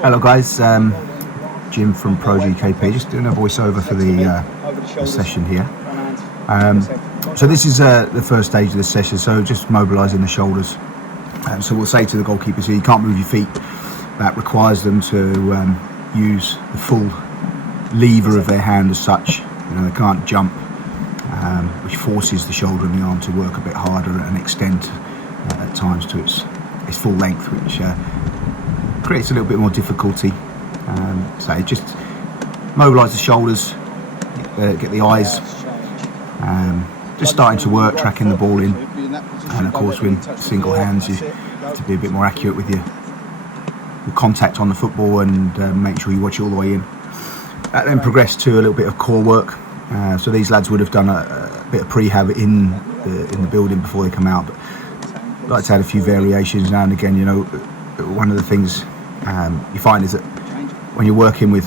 Hello guys, Jim from Pro GKP, just doing a voiceover for the session here. So this is the first stage of the session, so just mobilising the shoulders. So we'll say to the goalkeeper, so you can't move your feet. That requires them to use the full lever of their hand as such. You know, they can't jump, which forces the shoulder and the arm to work a bit harder and extend at times to its full length, which creates a little bit more difficulty. So just mobilise the shoulders, get the eyes just starting to work, tracking the ball in, and of course with single hands you have to be a bit more accurate with your contact on the football and make sure you watch it all the way in. That then progressed to a little bit of core work. So these lads would have done a bit of prehab in the building before they come out, but I'd like to add a few variations now and again. You know, one of the things you find is that when you're working with,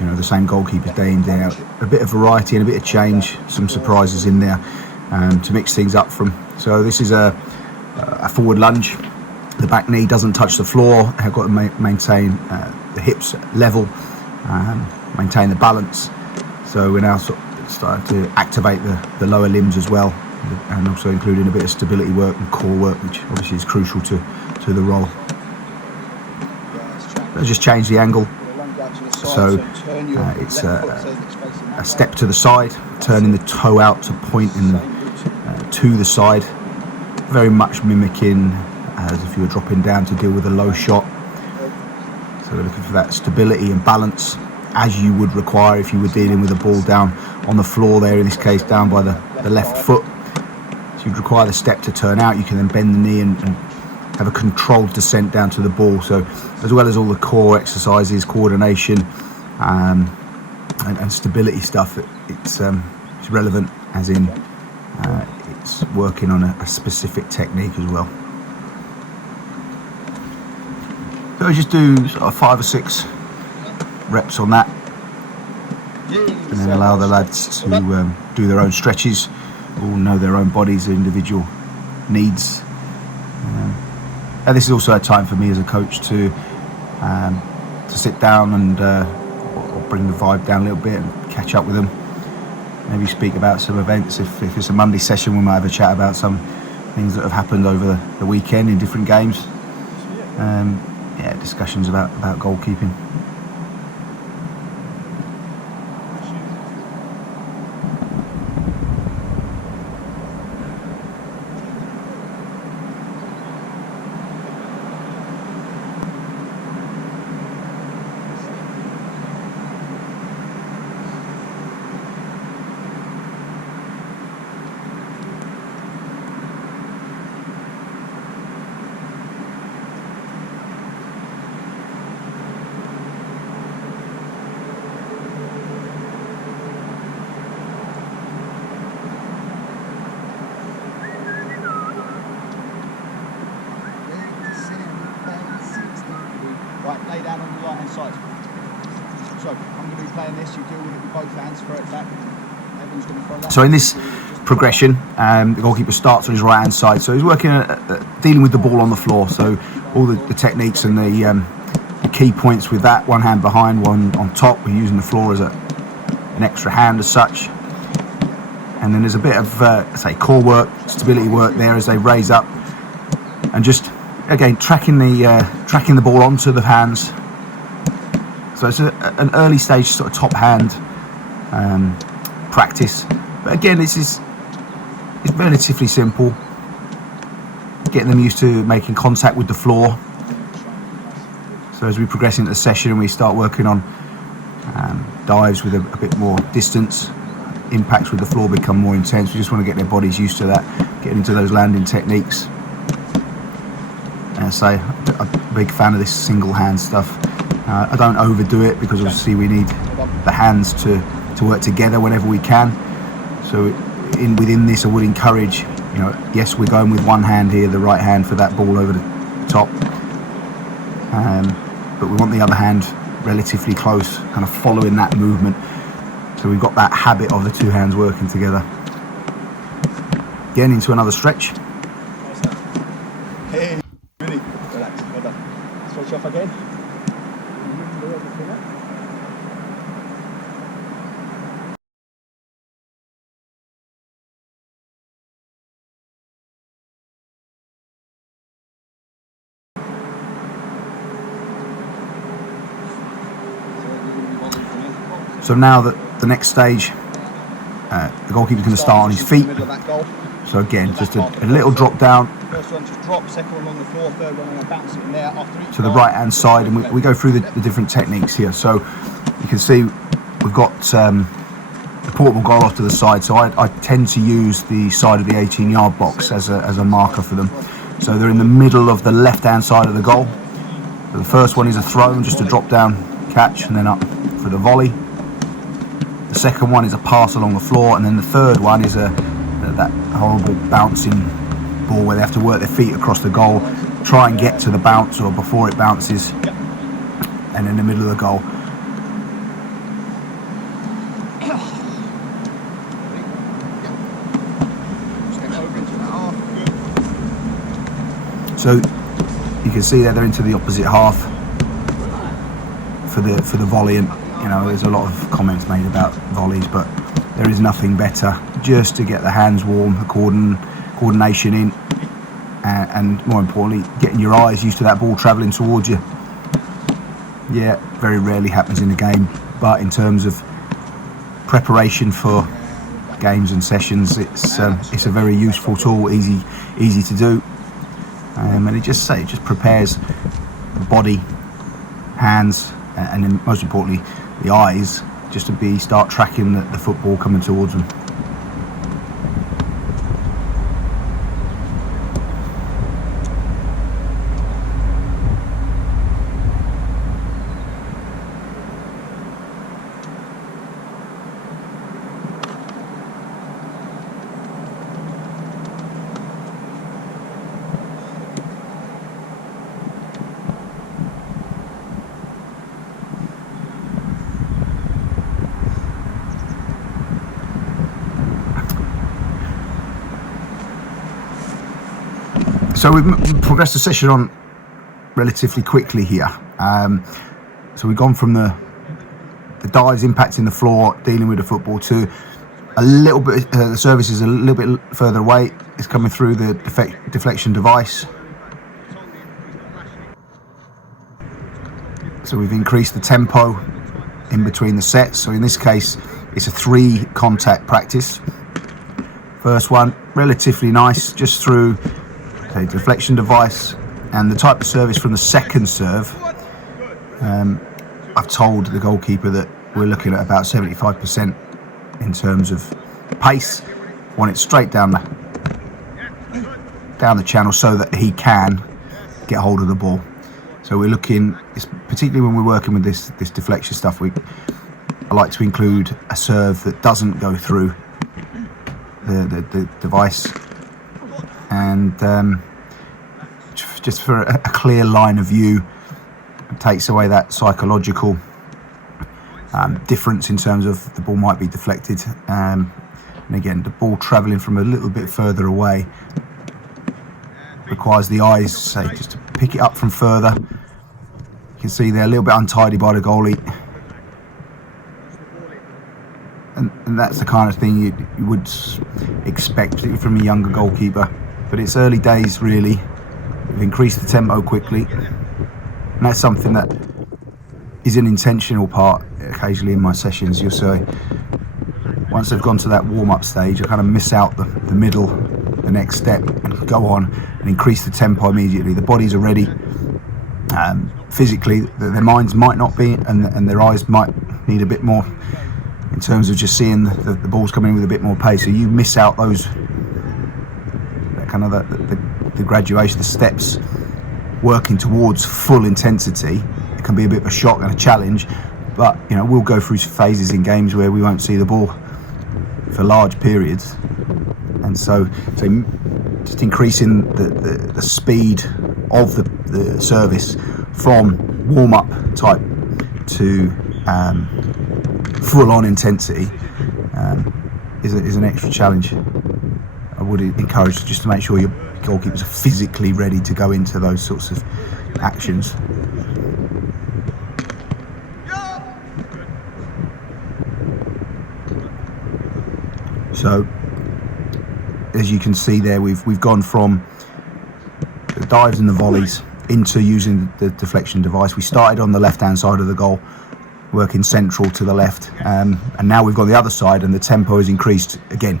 you know, the same goalkeepers day in, day out, a bit of variety and a bit of change, some surprises in there to mix things up from. So this is a forward lunge. The back knee doesn't touch the floor. I've got to maintain the hips level, maintain the balance. So we're now sort of starting to activate the lower limbs as well, and also including a bit of stability work and core work, which obviously is crucial to the role. Let's just change the angle. So it's a step to the side, turning the toe out to point to the side, very much mimicking as if you were dropping down to deal with a low shot. So we're looking for that stability and balance as you would require if you were dealing with a ball down on the floor there, in this case down by the left foot. So you'd require the step to turn out. You can then bend the knee and have a controlled descent down to the ball. So as well as all the core exercises, coordination and stability stuff, it's relevant, as in it's working on a specific technique as well. So I just do sort of 5 or 6 reps on that, and then allow the lads to do their own stretches, all know their own bodies, their individual needs. And this is also a time for me as a coach to sit down and bring the vibe down a little bit and catch up with them. Maybe speak about some events. If it's a Monday session, we might have a chat about some things that have happened over the weekend in different games. Discussions about goalkeeping. Right, lay down on the right hand side. So I'm going to be playing this, you deal with it with both hands, throw it back. Everyone's going to throw that. So in this progression, the goalkeeper starts on his right hand side, so he's working dealing with the ball on the floor. So all the techniques and the key points with that: one hand behind, one on top. We're using the floor as an extra hand as such. And then there's a bit of say core work, stability work there as they raise up, and just again tracking the ball onto the hands. So it's an early stage sort of top hand practice, but again it's relatively simple, getting them used to making contact with the floor. So as we progress into the session and we start working on dives with a bit more distance, impacts with the floor become more intense. We just want to get their bodies used to that, getting into those landing techniques. And I say, I'm a big fan of this single hand stuff. I don't overdo it because obviously we need the hands to work together whenever we can. So within this I would encourage, yes, we're going with one hand here, the right hand for that ball over the top, but we want the other hand relatively close, kind of following that movement. So we've got that habit of the two hands working together. Again, into another stretch. Hey, really relax, well done. Stretch off again. So now that the next stage, the goalkeeper's going to start on his feet. So again, just a little drop down First one just drop, second one along the floor, third one I'm going to bounce it in there after each to the right hand side, and we go through the different techniques here. So you can see we've got the portable goal off to the side, so I tend to use the side of the 18-yard box as a marker for them. So they're in the middle of the left hand side of the goal. So the first one is a throw, just a drop down catch, and then up for the volley. The second one is a pass along the floor, and then the third one is that horrible bouncing ball where they have to work their feet across the goal, try and get to the bounce or before it bounces, and in the middle of the goal. So you can see that they're into the opposite half for the volley, and you know there's a lot of comments made about volleys, but there is nothing better just to get the hands warm, the coordination in, and more importantly getting your eyes used to that ball travelling towards you. Yeah, very rarely happens in the game, but in terms of preparation for games and sessions, it's a very useful tool, easy to do, and it just prepares the body, hands, and then most importantly the eyes, just to start tracking the football coming towards them. So we've progressed the session on relatively quickly here. So we've gone from the dives impacting the floor, dealing with the football, to a little bit, the service is a little bit further away. It's coming through the deflection device. So we've increased the tempo in between the sets. So in this case, it's a 3 contact practice. First one, relatively nice, just through a deflection device, and the type of service from the second serve, I've told the goalkeeper that we're looking at about 75% in terms of pace. Want it straight down the channel so that he can get hold of the ball. So we're looking, particularly when we're working with this deflection stuff, I like to include a serve that doesn't go through the device, and just for a clear line of view, it takes away that psychological difference in terms of the ball might be deflected, and again the ball travelling from a little bit further away requires the eyes, say, just to pick it up from further. You can see they're a little bit untidy by the goalie, and that's the kind of thing you would expect, particularly from a younger goalkeeper. But it's early days really. We've increased the tempo quickly, and that's something that is an intentional part occasionally in my sessions. You'll see once they've gone to that warm-up stage, I kind of miss out the middle, the next step, and go on and increase the tempo immediately. The bodies are ready, physically, their minds might not be, and their eyes might need a bit more in terms of just seeing the balls coming in with a bit more pace. So you miss out those, that kind of the graduation, the steps, working towards full intensity. It can be a bit of a shock and a challenge, but you know, we'll go through phases in games where we won't see the ball for large periods, and so just increasing the speed of the service from warm-up type to full-on intensity is an extra challenge. I would encourage just to make sure your goalkeepers are physically ready to go into those sorts of actions. So as you can see there, we've gone from the dives and the volleys into using the deflection device. We started on the left hand side of the goal, working central to the left, and now we've gone the other side and the tempo has increased again.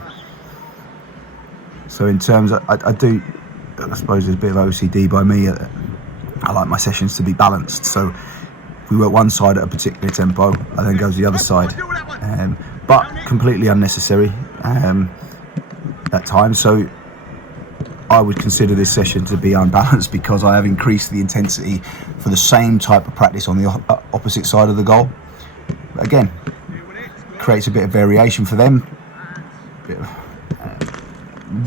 So in terms of, I suppose there's a bit of OCD by me. I like my sessions to be balanced, so if we work one side at a particular tempo, I then go to the other side, but completely unnecessary at times. So I would consider this session to be unbalanced because I have increased the intensity for the same type of practice on the opposite side of the goal. But again, creates a bit of variation for them,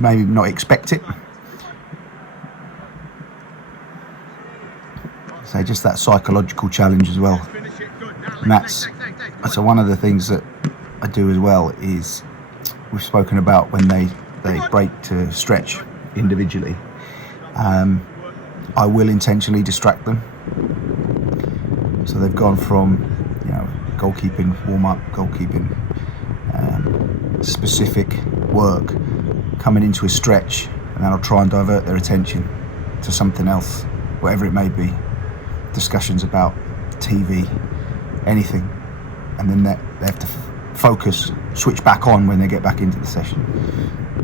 maybe not expect it. So just that psychological challenge as well, and that's one of the things that I do as well. Is we've spoken about when they break to stretch individually, I will intentionally distract them. So they've gone from goalkeeping warm-up, goalkeeping specific work, coming into a stretch, and then I'll try and divert their attention to something else, whatever it may be. Discussions about TV, anything, and then they have to focus, switch back on when they get back into the session.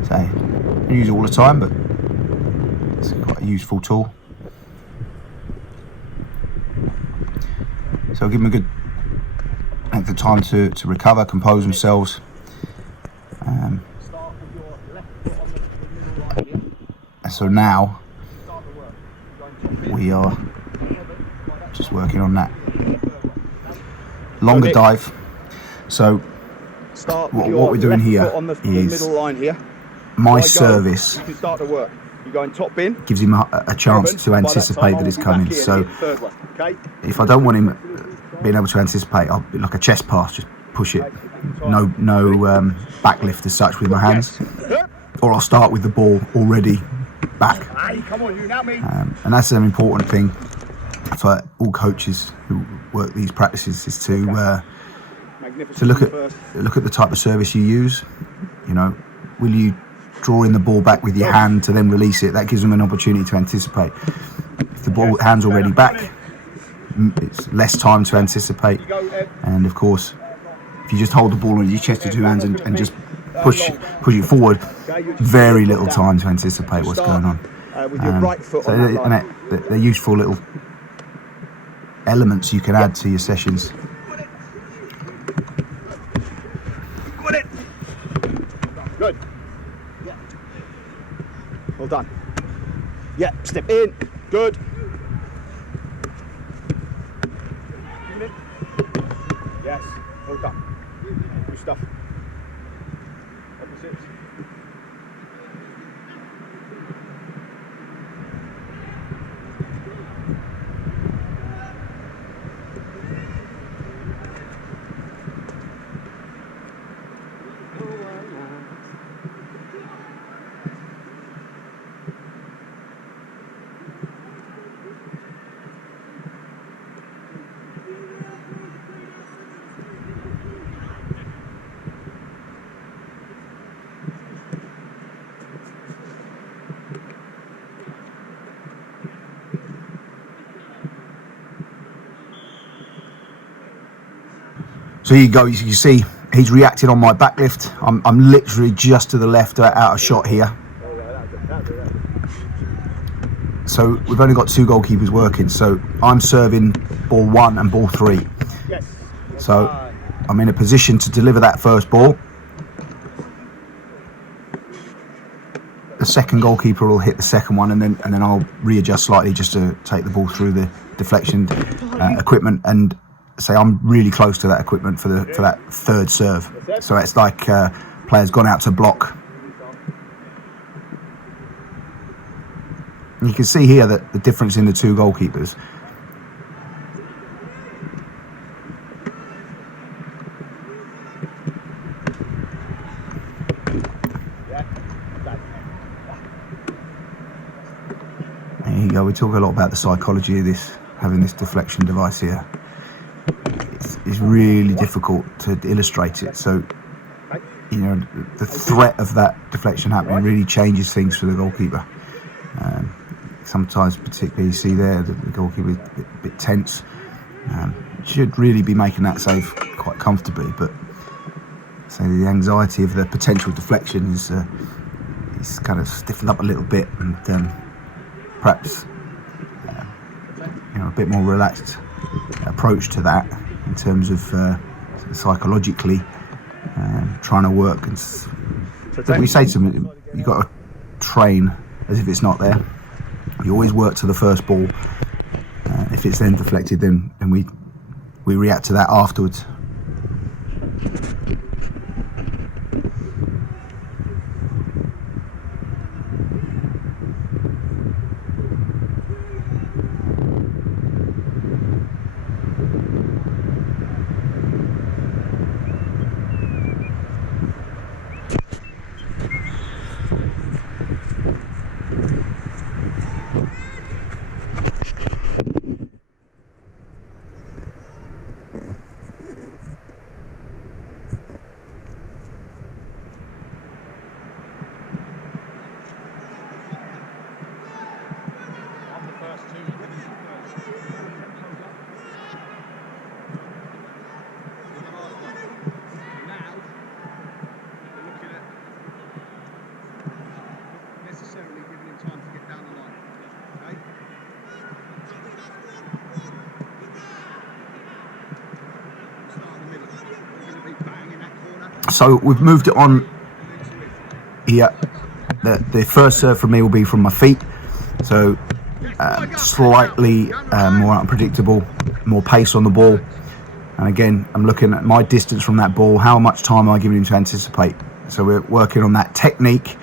So I don't use it all the time, but it's quite a useful tool. So I'll give them a good length of time to recover, compose themselves. And so now we are just working on that longer dive. So what we're doing here is my service gives him a chance to anticipate that it's coming. So if I don't want him being able to anticipate, I'll be like a chest pass, just push it, no back lift as such with my hands, or I'll start with the ball already back, and that's an important thing for all coaches who work these practices, is to look at the type of service you use. Will you draw in the ball back with your hand to then release it? That gives them an opportunity to anticipate. If the hand's already back, it's less time to anticipate. And of course, if you just hold the ball with your chest with two hands and just push it forward, very little time to anticipate what's going on. So they're useful little elements you can add to your sessions. Good. Well done. Yeah, step in. Good. Yes, well done. Good stuff. Opposites. So here you go, you see he's reacted on my back lift. I'm literally just to the left out of shot here. So we've only got two goalkeepers working, so I'm serving ball 1 and ball 3. So I'm in a position to deliver that first ball. The second goalkeeper will hit the second one, and then I'll readjust slightly just to take the ball through the deflection equipment, and say I'm really close to that equipment for that third serve. So it's like player's gone out to block. And you can see here that the difference in the two goalkeepers. There you go. We talk a lot about the psychology of this, having this deflection device here. It's really difficult to illustrate it. So the threat of that deflection happening really changes things for the goalkeeper. Sometimes, particularly, you see there the goalkeeper is a bit tense. Should really be making that save quite comfortably, but so the anxiety of the potential deflection is kind of stiffened up a little bit, and perhaps a bit more relaxed approach to that in terms of psychologically trying to work. And we say to them, you've got to train as if it's not there. You always work to the first ball. If it's then deflected, then we react to that afterwards. So we've moved it on here. The first serve from me will be from my feet, so slightly more unpredictable, more pace on the ball. And again, I'm looking at my distance from that ball, how much time am I giving him to anticipate. So we're working on that technique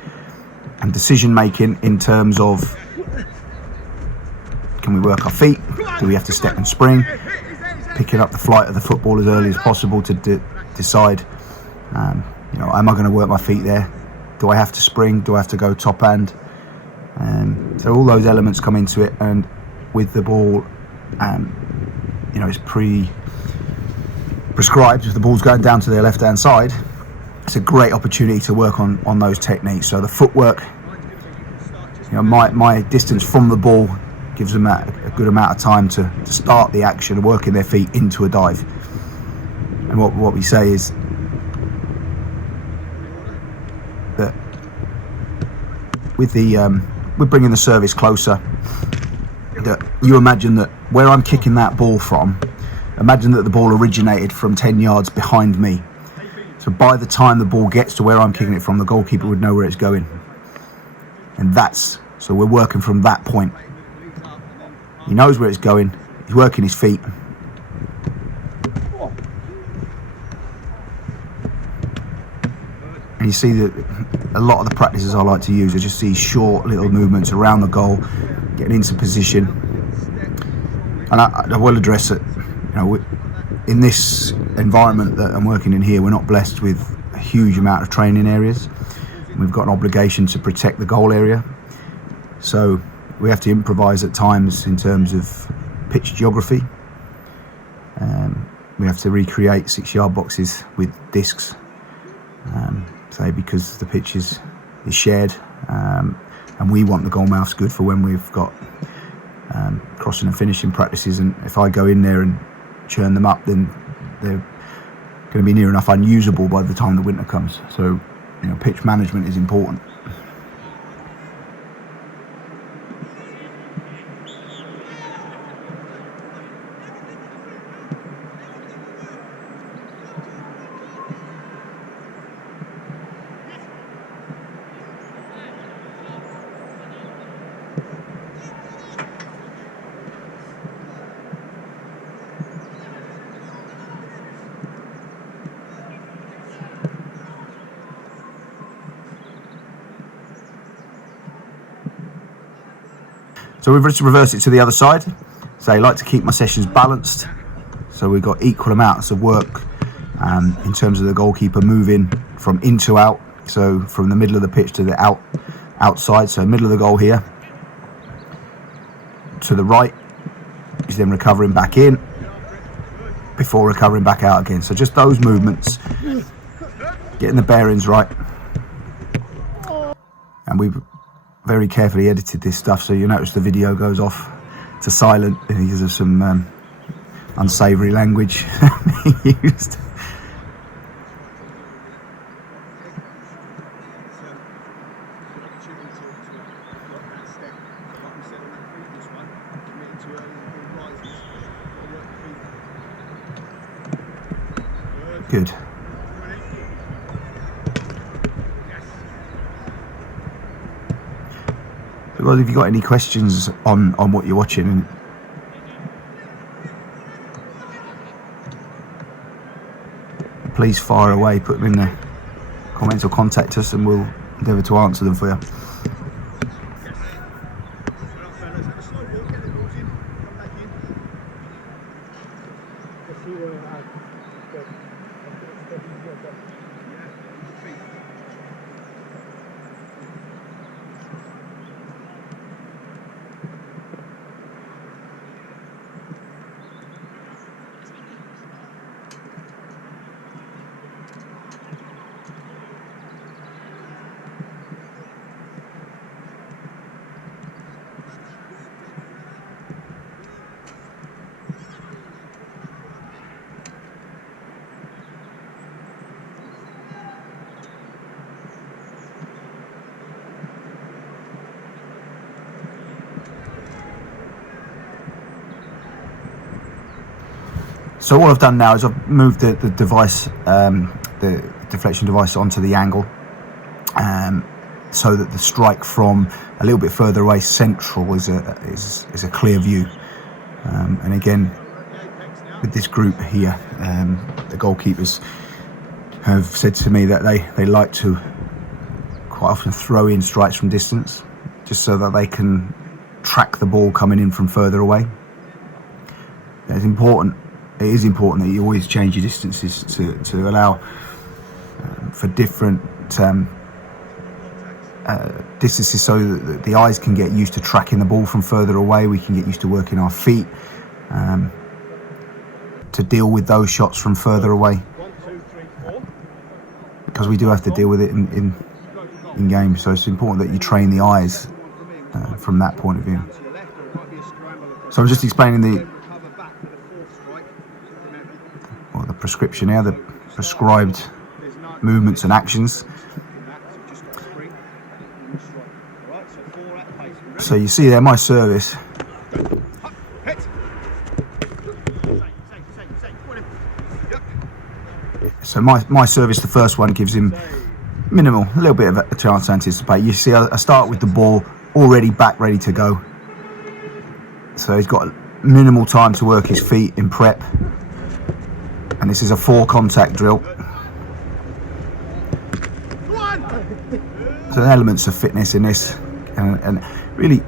and decision making in terms of, can we work our feet, do we have to step and spring, picking up the flight of the football as early as possible to decide, am I going to work my feet there? Do I have to spring? Do I have to go top hand? So all those elements come into it, and with the ball, it's prescribed. If the ball's going down to their left-hand side, it's a great opportunity to work on those techniques. So the footwork, my distance from the ball gives them a good amount of time to start the action, working their feet into a dive. And what we say is that with bringing the service closer, that you imagine that where I'm kicking that ball from, imagine that the ball originated from 10 yards behind me. So by the time the ball gets to where I'm kicking it from, the goalkeeper would know where it's going. And so we're working from that point. He knows where it's going, he's working his feet. And you see that a lot of the practices I like to use are just these short little movements around the goal, getting into position. And I will address it, in this environment that I'm working in here, we're not blessed with a huge amount of training areas. We've got an obligation to protect the goal area. So we have to improvise at times in terms of pitch geography. We have to recreate 6-yard boxes with discs, because the pitch is shared, and we want the goal mouths good for when we've got crossing and finishing practices. And if I go in there and churn them up, then they're going to be near enough unusable by the time the winter comes. So pitch management is important. So we've just reversed it to the other side. So I like to keep my sessions balanced. So we've got equal amounts of work in terms of the goalkeeper moving from in to out. So from the middle of the pitch to the outside. So middle of the goal here. To the right. He's then recovering back in before recovering back out again. So just those movements getting the bearings right. And we've very carefully edited this stuff, so you notice the video goes off to silent because of some unsavoury language being used. Good. Well, if you've got any questions on what you're watching, please fire away, put them in the comments or contact us and we'll endeavour to answer them for you. So all I've done now is I've moved the device, the deflection device onto the angle, so that the strike from a little bit further away central is a clear view. And again, with this group here, the goalkeepers have said to me that they like to quite often throw in strikes from distance, just so that they can track the ball coming in from further away. It's important. It is important that you always change your distances to allow for different distances, so that the eyes can get used to tracking the ball from further away. We can get used to working our feet to deal with those shots from further away, because we do have to deal with it in game. So it's important that you train the eyes from that point of view. So I'm just explaining the prescription here, the prescribed movements and actions. So you see there, my service. So my service, the first one, gives him minimal, a little bit of a chance to anticipate. You see, I start with the ball already back, ready to go. So he's got minimal time to work his feet in prep. And this is a 4 contact drill. So elements of fitness in this, and really,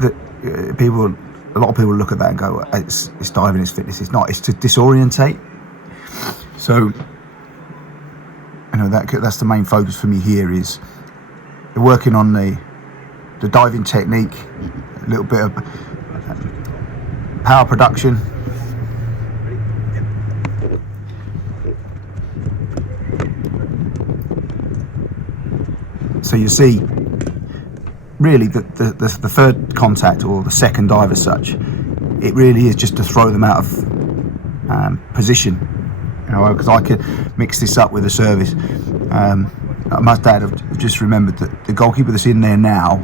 a lot of people look at that and go, it's diving, it's fitness. It's not. It's to disorientate. So, that's the main focus for me here, is working on the diving technique, a little bit of power production. So you see, really, the third contact, or the second dive as such, it really is just to throw them out of position. Because I could mix this up with a service. I must add, I've just remembered that the goalkeeper that's in there now,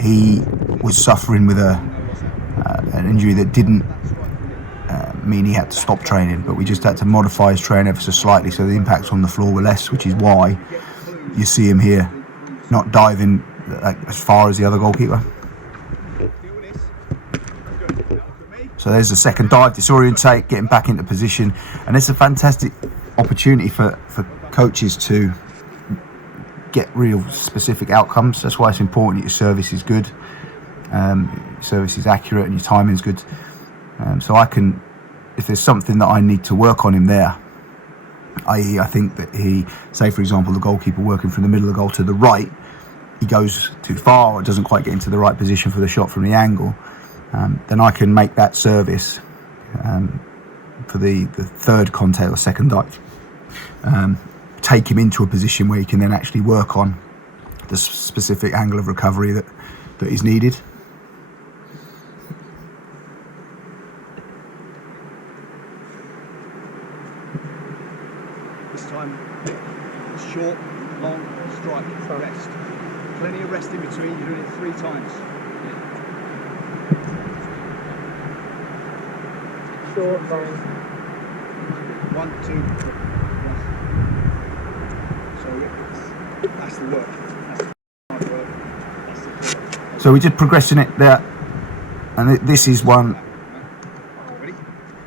he was suffering with an injury that didn't mean he had to stop training, but we just had to modify his training ever so slightly, so the impacts on the floor were less, which is why you see him here not diving as far as the other goalkeeper. So there's the second dive, disorientate, getting back into position, and it's a fantastic opportunity for coaches to get real specific outcomes. That's why it's important that your service is good, your service is accurate, and your timing is good. So I can, if there's something that I need to work on him there, i.e. I think that he, say for example, the goalkeeper working from the middle of the goal to the right, he goes too far or doesn't quite get into the right position for the shot from the angle, then I can make that service for the third contact or second dive take him into a position where he can then actually work on the specific angle of recovery that is needed. This time, short, long, strike, rest. Plenty of rest in between, you're doing it 3 times. Short, long. 1, 2, 1. So that's the work. That's the hard work. That's the work. So we're just progressing it there, and this is one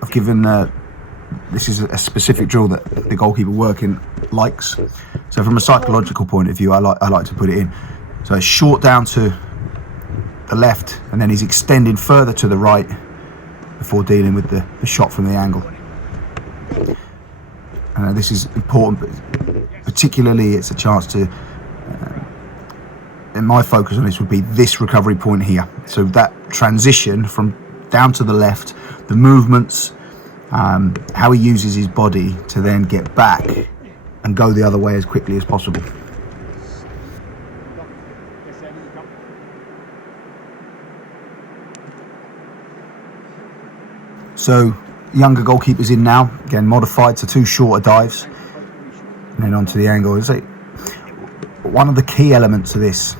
I've given. This is a specific drill that the goalkeeper working likes. So from a psychological point of view, I like to put it in. So it's short down to the left, and then he's extending further to the right before dealing with the shot from the angle. This is important, but particularly it's a chance to. And my focus on this would be this recovery point here. So that transition from down to the left, the movements, how he uses his body to then get back and go the other way as quickly as possible. So younger goalkeepers in now, again modified to 2 shorter dives, and then onto the angle. One of the key elements of this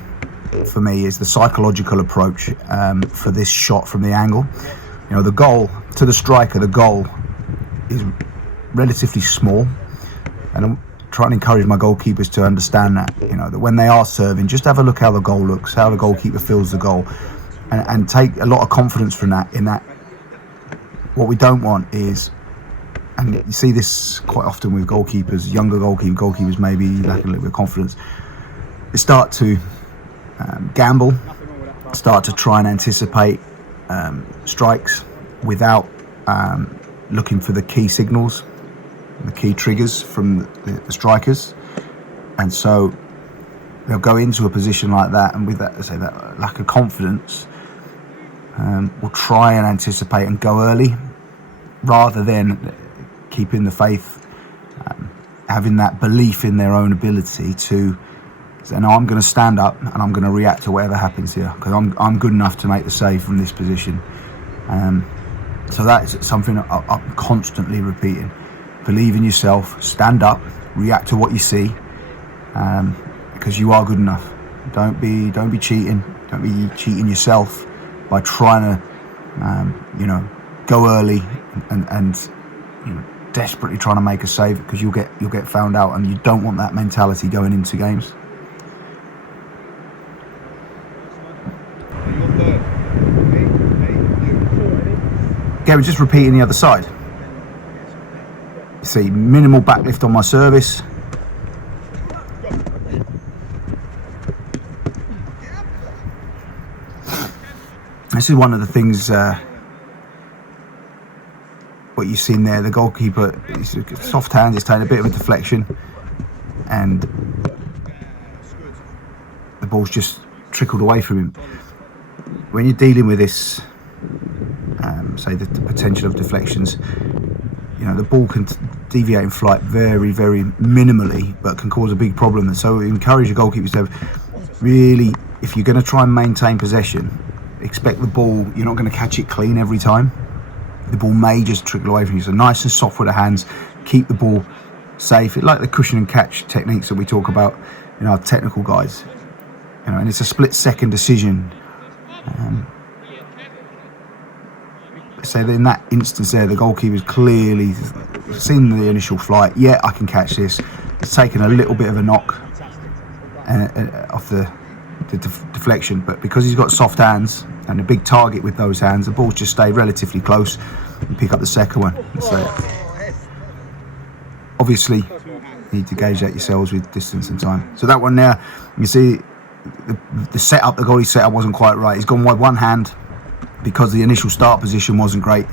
for me is the psychological approach for this shot from the angle. You know, the goal to the striker, the goal is relatively small, and I'm trying to encourage my goalkeepers to understand that. You know, that when they are serving, just have a look how the goal looks, how the goalkeeper feels the goal, and take a lot of confidence from that. In that, what we don't want is, and you see this quite often with goalkeepers, younger goalkeepers maybe lacking a little bit of confidence. They start to gamble, start to try and anticipate strikes without looking for the key signals, the key triggers from the strikers, and so they'll go into a position like that, and with that, say, that lack of confidence, will try and anticipate and go early rather than keeping the faith, having that belief in their own ability to say, no, I'm going to stand up and I'm going to react to whatever happens here because I'm good enough to make the save from this position. So that is something I'm constantly repeating. Believe in yourself, stand up, react to what you see, because you are good enough. Don't be cheating. Don't be cheating yourself by trying to, go early and desperately trying to make a save, because you'll get found out, and you don't want that mentality going into games. Again, we're just repeating the other side. You see, minimal backlift on my service. This is one of the things, what you've seen there, the goalkeeper, soft hands, he's taking a bit of a deflection, and the ball's just trickled away from him. When you're dealing with this, say the potential of deflections, the ball can deviate in flight very, very minimally, but can cause a big problem. And so we encourage your goalkeepers to have, really, if you're going to try and maintain possession, expect the ball, you're not going to catch it clean every time. The ball may just trickle away from you. So nice and soft with the hands, keep the ball safe. It's like the cushion and catch techniques that we talk about in our technical guides. And it's a split-second decision. So in that instance there, the goalkeeper's clearly seen the initial flight. Yeah, I can catch this. It's taken a little bit of a knock off the deflection, but because he's got soft hands and a big target with those hands, the ball's just stayed relatively close and pick up the second one. So obviously you need to gauge that yourselves with distance and time. So that one there, you see the setup, the goalie setup wasn't quite right. He's gone with one hand because the initial start position wasn't great.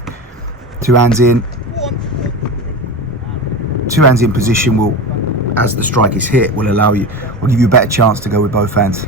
Two hands in position will, as the strike is hit, will give you a better chance to go with both hands.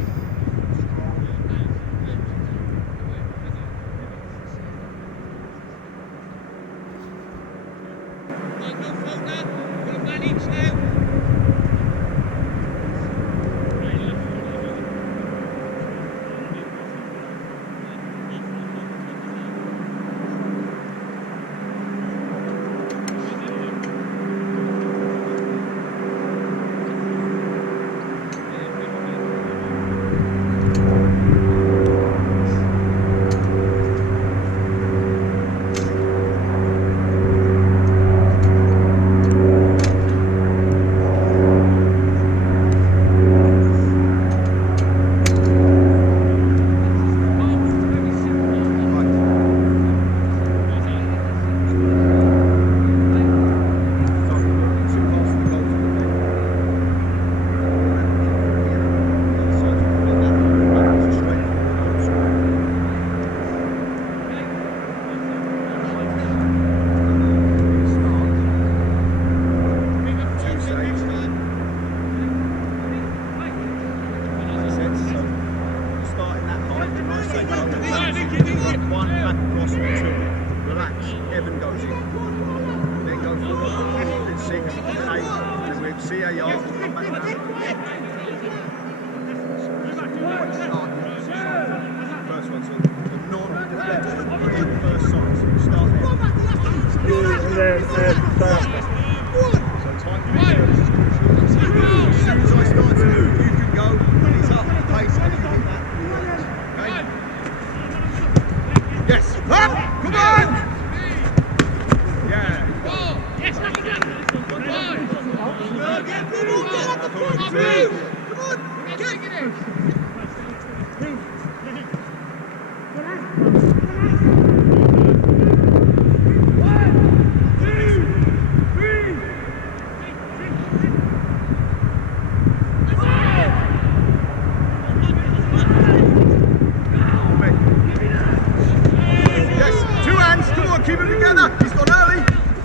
Keep it together. He's gone early.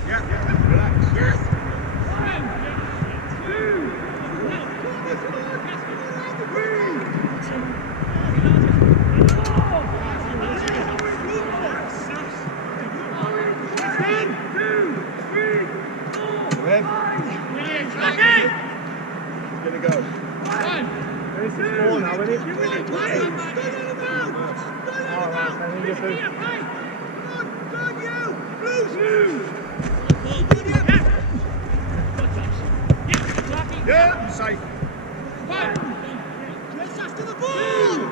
Yeah. Relax. Yes. He's gonna go. This is 4 now, isn't it? Yeah, safe. Let's after the ball.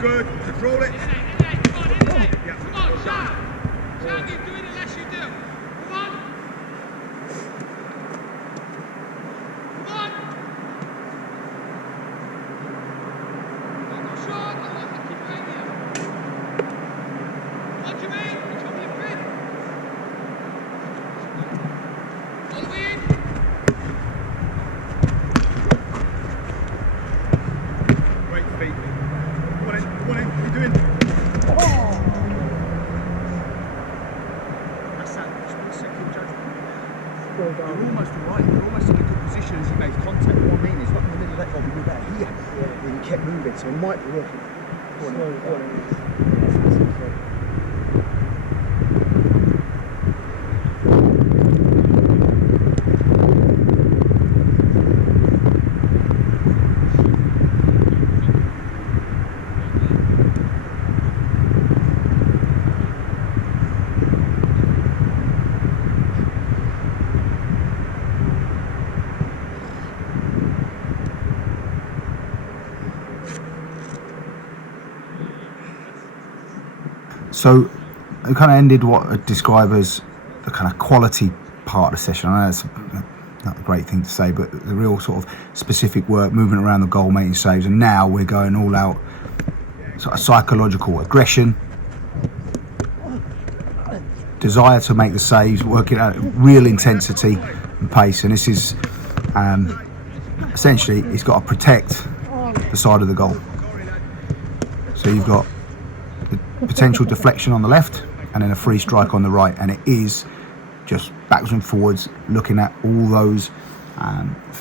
Good. Control it. Come on, Sean. Sean, keep doing it less you do. Come on. Come on. Don't go short. I want to keep right here. What do you mean? You're trying to be a fit. All the way in. Great feet. Come on in. What are you doing? That's that split-second judgment. You're almost right. You're almost in a good position as he makes contact. What I mean is, not in the middle of that goal, but you're about here. And you kept moving, so it might be working. So I kind of ended what I'd describe as the kind of quality part of the session. I know that's not a great thing to say, but the real sort of specific work, moving around the goal, making saves, and now we're going all out sort of psychological aggression, desire to make the saves, working at real intensity and pace. And this is essentially, he's got to protect the side of the goal. So you've got the potential deflection on the left and then a free strike on the right, and it is just backwards and forwards, looking at all those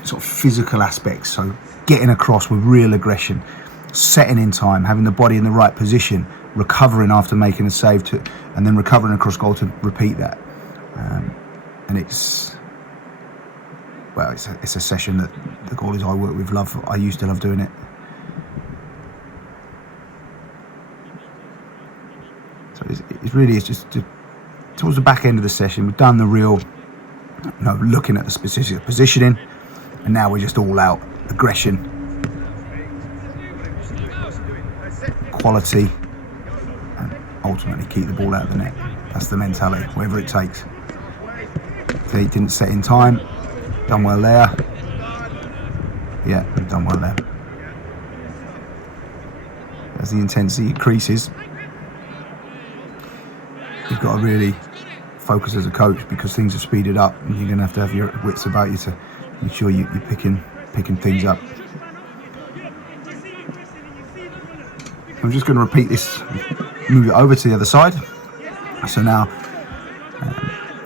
sort of physical aspects. So getting across with real aggression, setting in time, having the body in the right position, recovering after making a save, and then recovering across goal to repeat that. And it's a session that the goalies I work with love. I used to love doing it. So it's just towards the back end of the session, we've done the real, looking at the specific positioning, and now we're just all out aggression, quality, and ultimately keep the ball out of the net. That's the mentality, whatever it takes. They didn't set in time, done well there. Yeah, we've done well there. As the intensity increases, you've got to really focus as a coach, because things have speeded up and you're going to have your wits about you to make sure you're picking things up. I'm just going to repeat this, move it over to the other side. So now,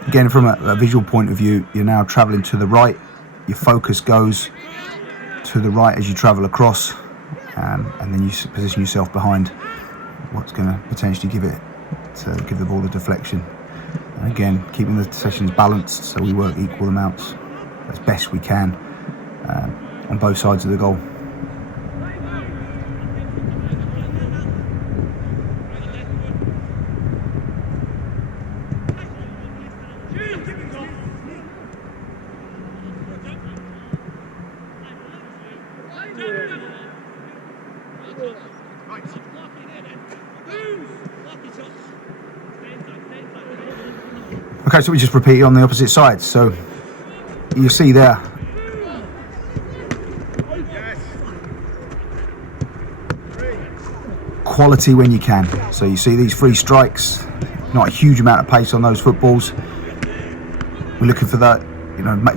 again, from a visual point of view, you're now travelling to the right. Your focus goes to the right as you travel across, and then you position yourself behind what's going to potentially give the ball a deflection. And again, keeping the sessions balanced, so we work equal amounts as best we can on both sides of the goal. Okay, so we just repeat it on the opposite side. So you see there, quality when you can. So you see these free strikes, not a huge amount of pace on those footballs. We're looking for that,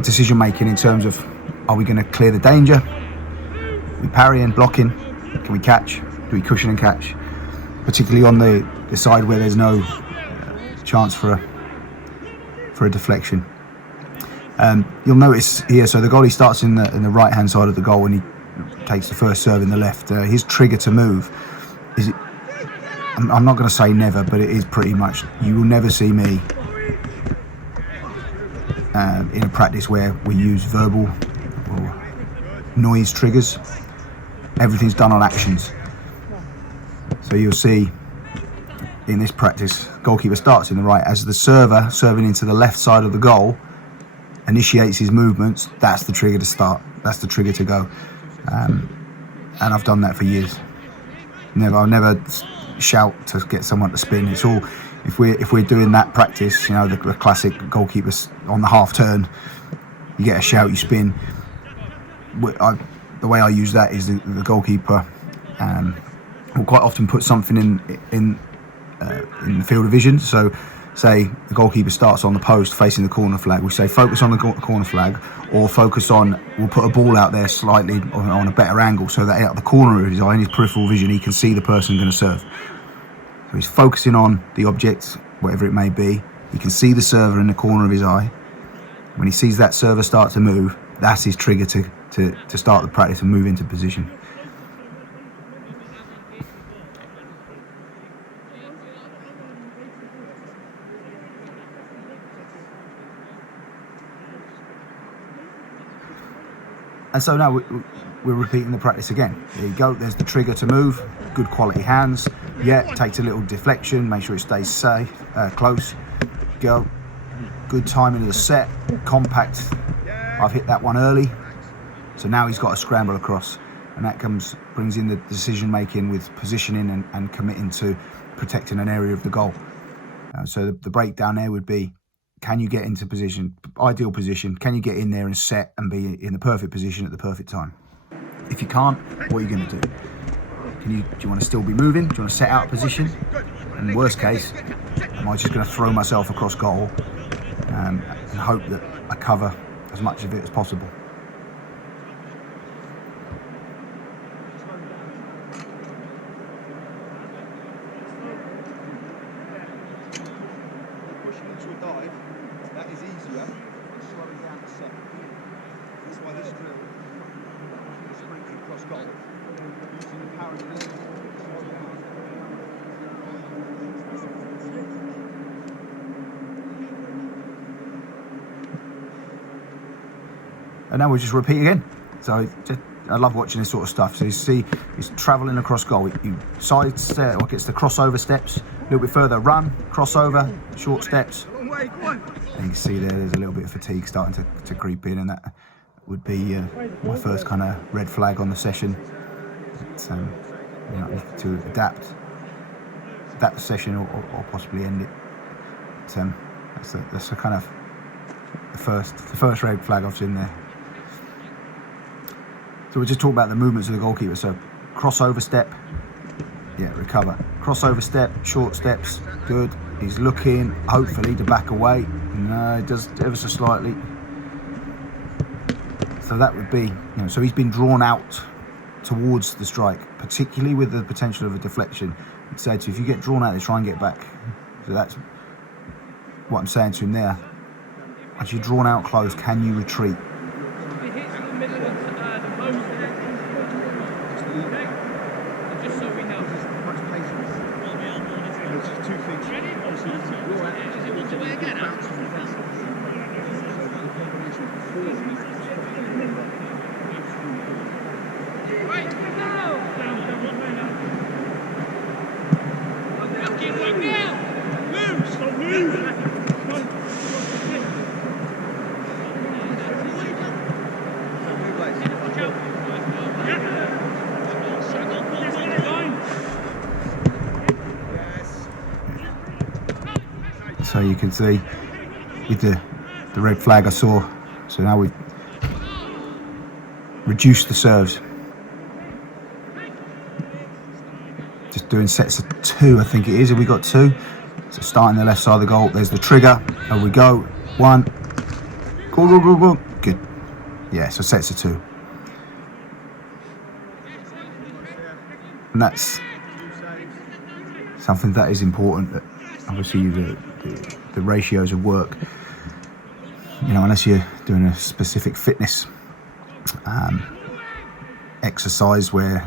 decision making in terms of, are we going to clear the danger? Are we parrying, blocking? Can we catch? Do we cushion and catch? Particularly on the side where there's no chance for a deflection. You'll notice here, so the goalie starts in the right hand side of the goal and he takes the first serve in the left. His trigger to move is, I'm not going to say never, but it is pretty much, you will never see me in a practice where we use verbal or noise triggers. Everything's done on actions. So you'll see in this practice, goalkeeper starts in the right. As the server serving into the left side of the goal initiates his movements, that's the trigger to start. That's the trigger to go. And I've done that for years. I'll never shout to get someone to spin. It's all, if we're doing that practice, you know, the classic goalkeepers on the half turn, you get a shout, you spin. The way I use that is the goalkeeper will quite often put something in the field of vision. So say the goalkeeper starts on the post facing the corner flag, we say focus on the corner flag, or focus on, we'll put a ball out there slightly on a better angle so that out of the corner of his eye, in his peripheral vision, he can see the person going to serve. So he's focusing on the object, whatever it may be. He can see the server in the corner of his eye. When he sees that server start to move, that's his trigger to start the practice and move into position. And so now we're repeating the practice again. There you go, there's the trigger to move, good quality hands. Yeah, takes a little deflection, make sure it stays safe, close. Go, good timing of the set, compact. I've hit that one early. So now he's got to scramble across. And that brings in the decision making with positioning and committing to protecting an area of the goal. So the breakdown there would be, can you get into position, ideal position? Can you get in there and set and be in the perfect position at the perfect time? If you can't, what are you going to do? Do you want to still be moving? Do you want to set out a position? And worst case, am I just going to throw myself across goal and hope that I cover as much of it as possible? And now we'll just repeat again. So I love watching this sort of stuff. So you see he's travelling across goal. You side step, or gets the crossover steps, a little bit further, run, crossover, short steps. And you can see there's a little bit of fatigue starting to creep in, and that would be my first kind of red flag on the session. You know, to adapt the session or possibly end it. That's the kind of the first red flag I've seen there. So we just talk about the movements of the goalkeeper. So crossover step, yeah, recover. Crossover step, short steps, good. He's looking, hopefully, to back away. No, it does ever so slightly. So that would be, you know, so he's been drawn out towards the strike, particularly with the potential of a deflection. I'd say to, if you get drawn out, they try and get back. So that's what I'm saying to him there. As you're drawn out close, can you retreat? So you can see with the red flag I saw, so now we've reduced the serves. Just doing sets of 2, I think it is. Have we got 2? So starting the left side of the goal, there's the trigger. There we go. 1. Go. Good. Yeah, so sets of 2. And that's something that is important, that obviously the ratios of work, you know, unless you're doing a specific fitness exercise where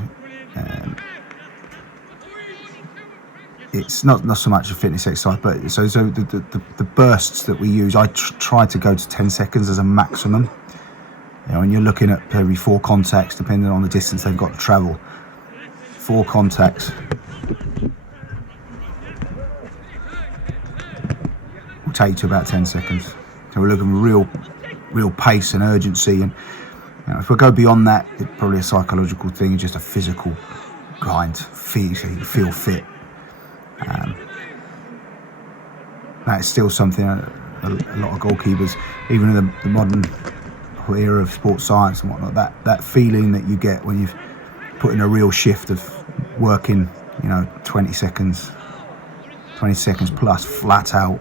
it's not so much a fitness exercise, but so the bursts that we use, I try to go to 10 seconds as a maximum. You know, and you're looking at every 4 contacts, depending on the distance they've got to travel. 4 contacts will take to about 10 seconds. So we're looking for real pace and urgency, and you know, if we go beyond that, it's probably a psychological thing, just a physical grind, feel fit. That's still something a lot of goalkeepers, even in the modern era of sports science and whatnot, that feeling that you get when you've put in a real shift of working, 20 seconds plus flat out.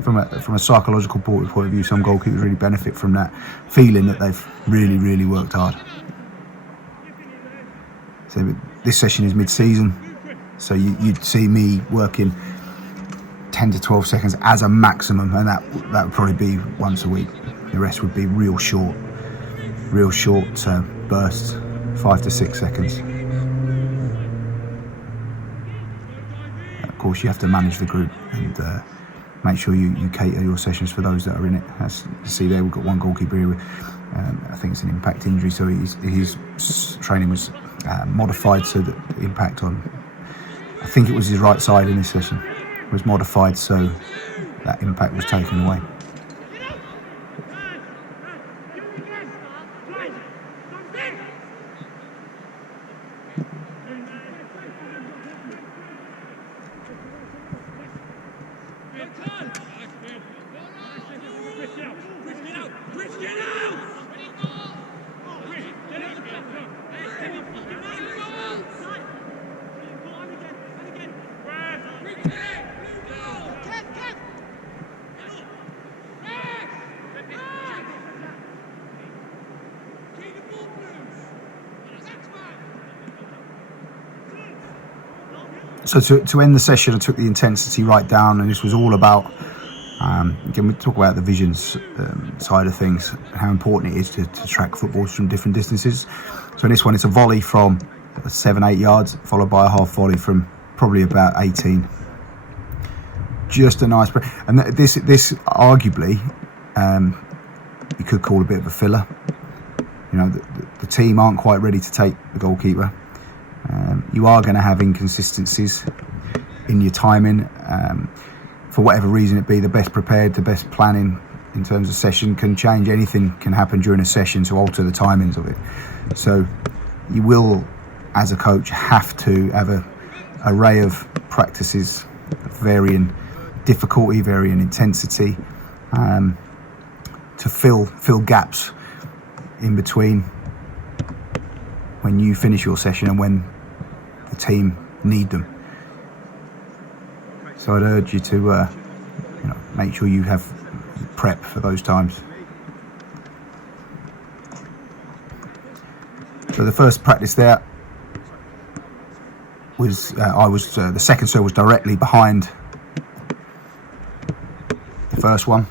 From a psychological point of view, some goalkeepers really benefit from that feeling that they've really, really worked hard. So this session is mid-season, so you'd see me working 10 to 12 seconds as a maximum, and that would probably be once a week. The rest would be real short bursts, 5 to 6 seconds. Of course, you have to manage the group and make sure you cater your sessions for those that are in it. As you see there, we've got one goalkeeper here with, I think it's an impact injury, so his training was modified so that the impact on, I think it was his right side in this session, was modified so that impact was taken away. So to end the session, I took the intensity right down, and this was all about, again, we talk about the visions side of things, and how important it is to track footballs from different distances. So in this one, it's a volley from 7-8 yards, followed by a half volley from probably about 18. Just a nice, and this arguably, you could call a bit of a filler. The team aren't quite ready to take the goalkeeper. You are going to have inconsistencies in your timing. For whatever reason it be, the best prepared, the best planning in terms of session can change. Anything can happen during a session to alter the timings of it. So you will, as a coach, have to have an array of practices of varying difficulty, varying intensity, to fill gaps in between when you finish your session and when the team need them. So I'd urge you to make sure you have prep for those times. So the first practice there was the second serve was directly behind the first one.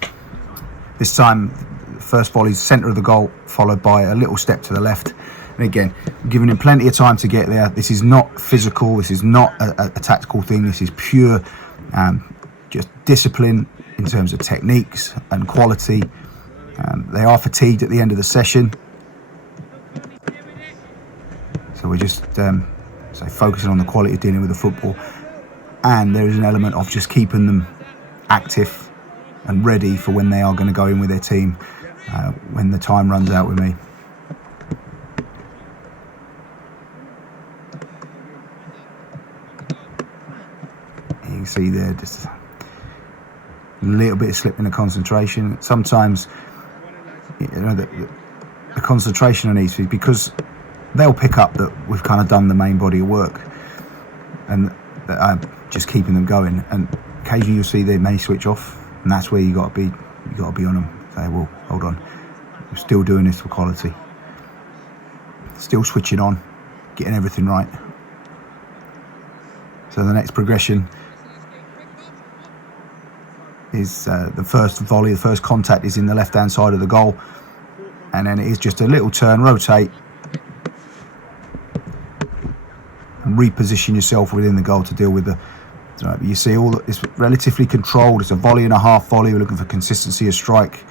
This time, the first volley, centre of the goal, followed by a little step to the left. And again, giving him plenty of time to get there. This is not physical. This is not a tactical thing. This is pure just discipline in terms of techniques and quality. They are fatigued at the end of the session. So we're just focusing on the quality of dealing with the football. And there is an element of just keeping them active and ready for when they are going to go in with their team when the time runs out with me. You can see there just a little bit of slipping of concentration. Sometimes, the concentration on each, because they'll pick up that we've kind of done the main body of work, and I'm just keeping them going. And occasionally you'll see they may switch off, and that's where you got to be on them. Say, well, hold on, we're still doing this for quality, still switching on, getting everything right. So the next progression is the first volley, the first contact is in the left-hand side of the goal, and then it is just a little turn, rotate, and reposition yourself within the goal to deal with the. You see, it's relatively controlled. It's a volley and a half volley. We're looking for consistency of strike,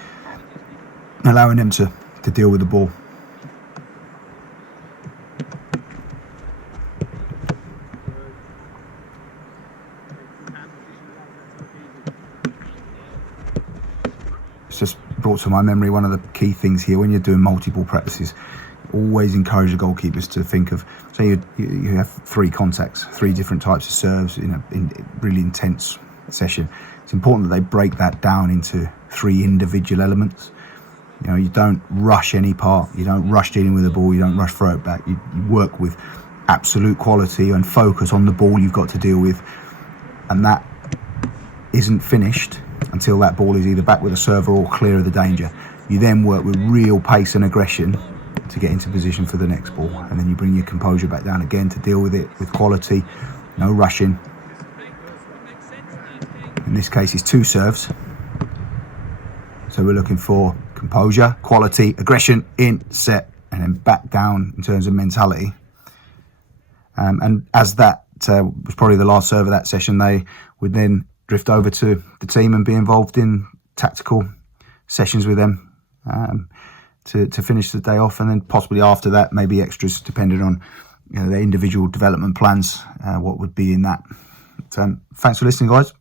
allowing them to deal with the ball. It's just brought to my memory one of the key things here when you're doing multiple practices. always encourage the goalkeepers to think of, say you have 3 contacts, 3 different types of serves in a really intense session. It's important that they break that down into 3 individual elements. You know, you don't rush any part, you don't rush dealing with the ball, you don't rush throw it back. You work with absolute quality and focus on the ball you've got to deal with, and that isn't finished until that ball is either back with a server or clear of the danger. You then work with real pace and aggression to get into position for the next ball, and then you bring your composure back down again to deal with it with quality, no rushing. In this case it's 2 serves, so we're looking for composure, quality, aggression, in, set, and then back down in terms of mentality. And as that was probably the last serve of that session, they would then drift over to the team and be involved in tactical sessions with them to finish the day off, and then possibly after that maybe extras depending on, you know, their individual development plans, what would be in that. So thanks for listening, guys.